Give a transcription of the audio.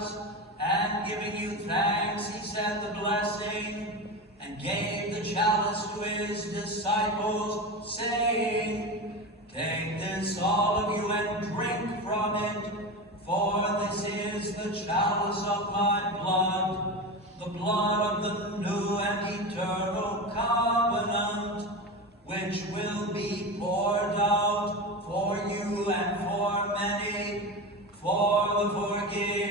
was, and giving you thanks, he said the blessing, and gave the chalice to his disciples, saying, "Take this, all of you, and drink from it, for this is the chalice of my blood, the blood of the new and eternal covenant, which will be poured out for you and for many, for the forgiveness